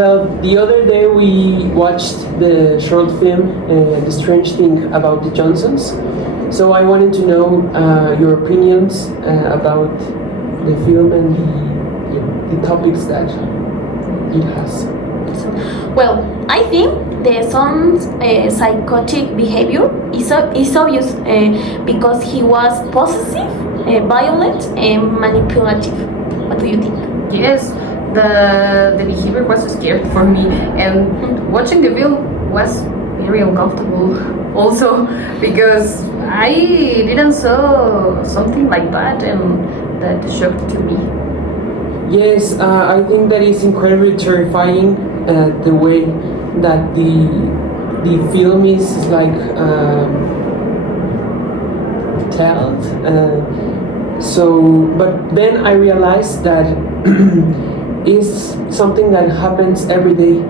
Well, the other day we watched the short film, The Strange Thing About the Johnsons. So I wanted to know your opinions about the film and the topics that it has. Well, I think the son's psychotic behavior is obvious because he was possessive, violent, and manipulative. What do you think? Yes, the behavior was scary for me, and watching the film was very uncomfortable. Also, because I didn't saw something like that, and that shocked to me. Yes, I think that is incredibly terrifying. The way that the film is like told. But then I realized that it's something that happens every day.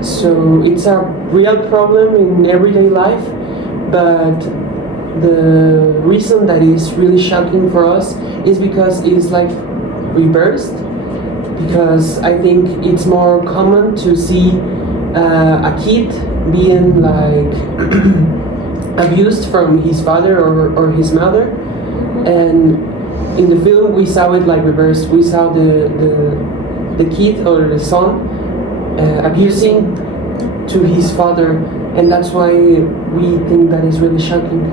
So it's a real problem in everyday life, but the reason that is really shocking for us is because it's like reversed. Because I think it's more common to see a kid being like abused from his father or his mother, and in the film we saw it like reversed. We saw the kid or the son abusing to his father, and that's why we think that is really shocking.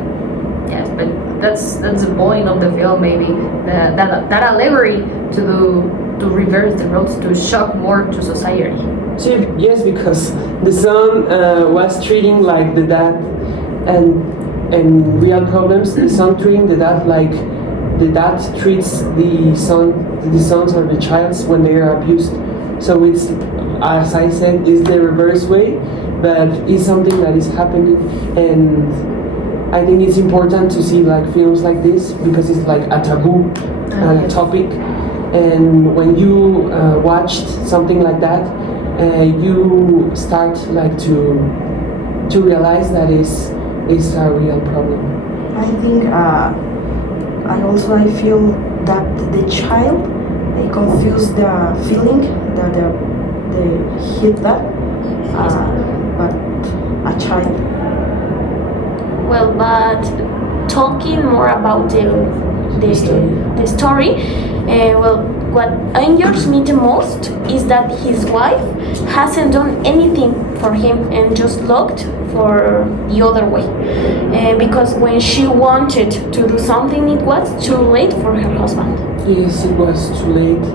Yes, but that's the point of the film, maybe that allegory to reverse the roles, to shock more to society. So, yes, because the son was treating like the dad, and real problems. The son treating the dad like the dad treats the sons or the childs when they are abused. So it's, as I said, is the reverse way, but it's something that is happening, and I think it's important to see like films like this because it's like a taboo topic, and when you watched something like that, you start like to realize that is a real problem. I think I feel that the child confused the feeling that they hit that, but a child. Well, but talking more about the story, well, what angers me the most is that his wife hasn't done anything for him and just looked for the other way. Because when she wanted to do something, it was too late for her husband. Yes, it was too late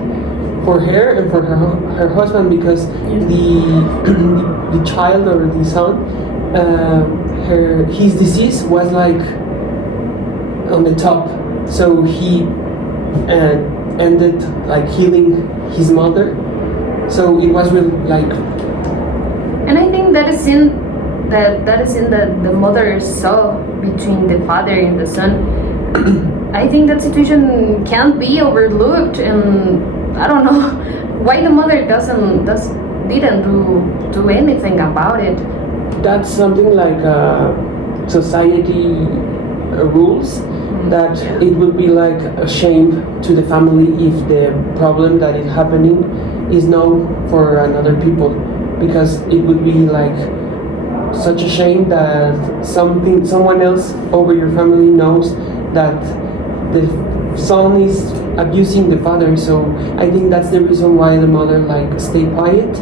for her and for her husband, because the child or the son, his disease was like on the top, so he ended like healing his mother. So it was really like. And I think that is in that the mother saw between the father and the son. I think that situation can't be overlooked, and I don't know why the mother didn't do anything about it. That's something like society rules, that it would be like a shame to the family if the problem that is happening is known for another people, because it would be like such a shame that someone else over your family knows that the son is abusing the father. So I think that's the reason why the mother like stay quiet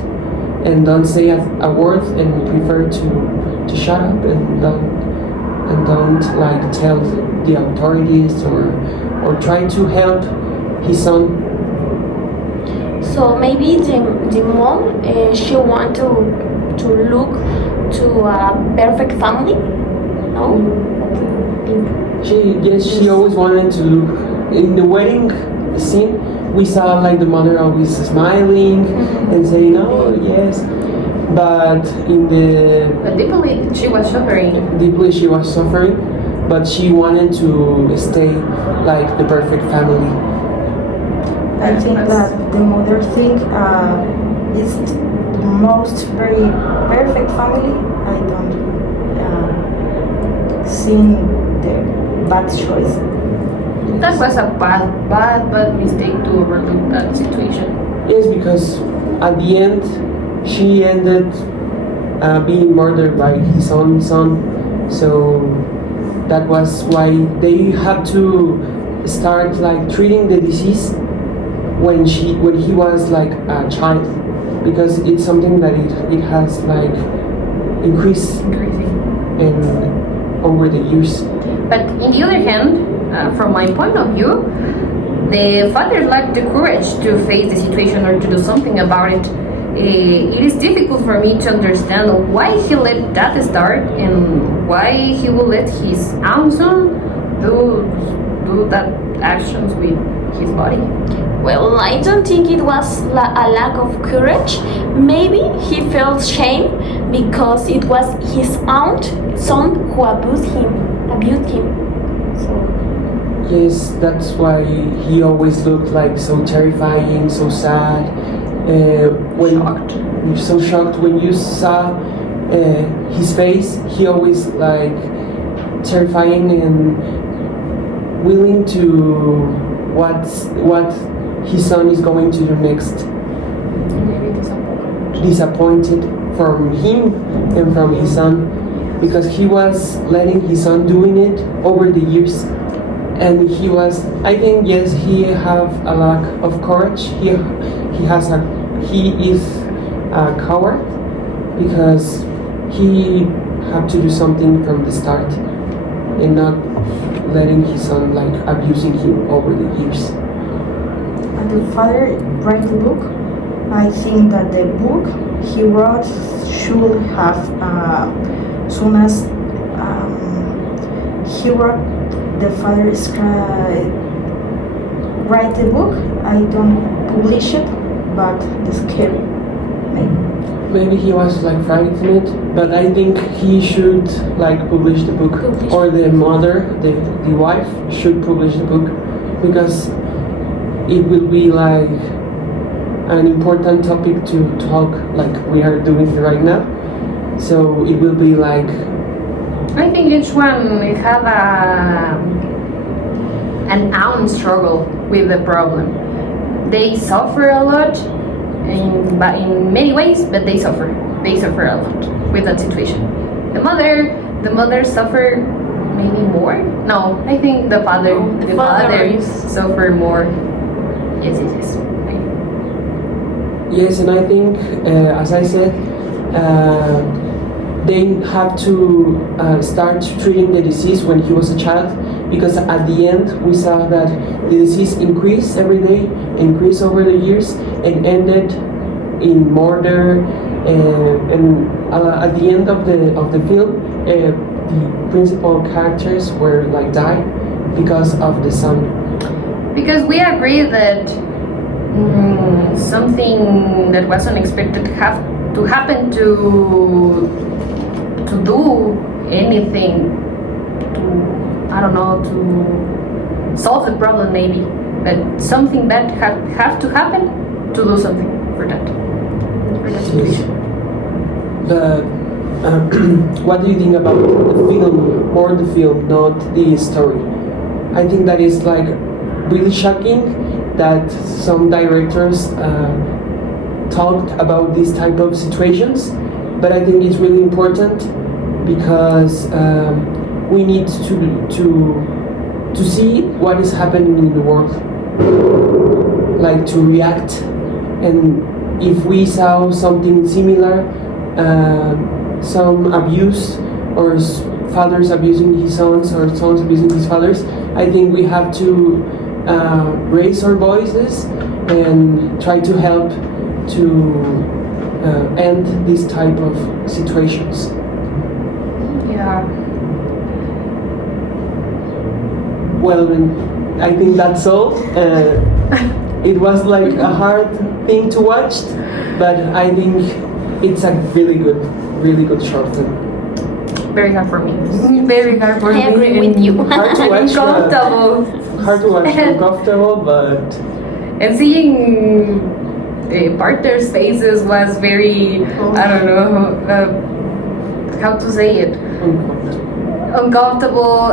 and don't say a word, and prefer to shut up and don't like tell the authorities or try to help his son. So maybe the mom she want to look to a perfect family, no? She always wanted to look in the wedding scene. We saw like the mother always smiling and saying, "Oh yes," but But deeply she was suffering. Deeply she was suffering, but she wanted to stay like the perfect family. I think that the mother think is the most very perfect family. I don't see the bad choice. That was a bad mistake to overlook that situation. Yes, because at the end she ended being murdered by his own son. So that was why they had to start like treating the disease when he was like a child, because it's something that it has like increased in over the years. But in the other hand, from my point of view, the father lacked the courage to face the situation or to do something about it. It is difficult for me to understand why he let that start and why he will let his own son do that actions with his body. Well, I don't think it was a lack of courage. Maybe he felt shame because it was his own son who abused him. So. Yes, that's why he always looked like so terrifying, so sad. So shocked when you saw his face. He always like terrifying and willing to what his son is going to do next. Maybe Disappointed from him and from his son, because he was letting his son doing it over the years. And he was, I think, yes, he have a lack of courage. He is a coward because he had to do something from the start and not letting his son like abusing him over the years. And the father write the book. I think that the book he wrote should have soon as he wrote. The father write the book. I don't publish it, but it's scary. Maybe he was like frightened, but I think he should like publish the book, or the mother, the wife should publish the book, because it will be like an important topic to talk, like we are doing right now. So it will be like, I think each one have an own struggle with the problem. They suffer a lot in many ways, but they suffer a lot with that situation. The mother suffer maybe more. No, I think the father suffer more. Yes. yes, and I think as I said, they have to start treating the disease when he was a child, because at the end we saw that the disease increased every day, increased over the years, and ended in murder. And at the end of the film, the principal characters were like died because of the son. Because we agree that something that was unexpected have to happen to do anything to solve the problem, maybe, but something bad have to happen to do something for that situation. But what do you think about the film, not the story? I think that is like really shocking that some directors talked about these type of situations, but I think it's really important because we need to see what is happening in the world, like to react, and if we saw something similar, some abuse or fathers abusing his sons or sons abusing his fathers, I think we have to raise our voices and try to help to end this type of situations. Yeah. Well, I think that's all. It was like a hard thing to watch, but I think it's a really good short film. Very hard for me. Very hard for me. I agree with you. Hard to watch. Uncomfortable. Uncomfortable, but And seeing partners' faces was very, I don't know, how to say it. Uncomfortable,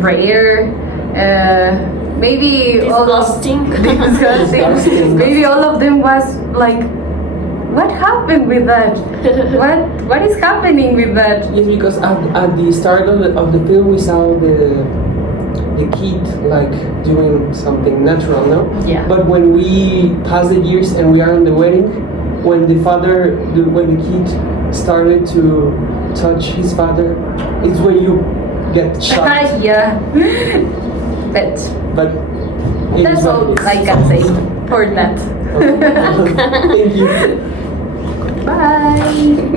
rare, maybe Disgusting. disgusting. Maybe all of them was like what happened with that? What is happening with that? Yes, because at the start of the film we saw the kid like doing something natural, no? Yeah. But when we pass the years and we are on the wedding, when the kid started to touch his father, it's when you get shocked. Yeah. But But it that's is what all it is. I can say for that. Thank you. Bye.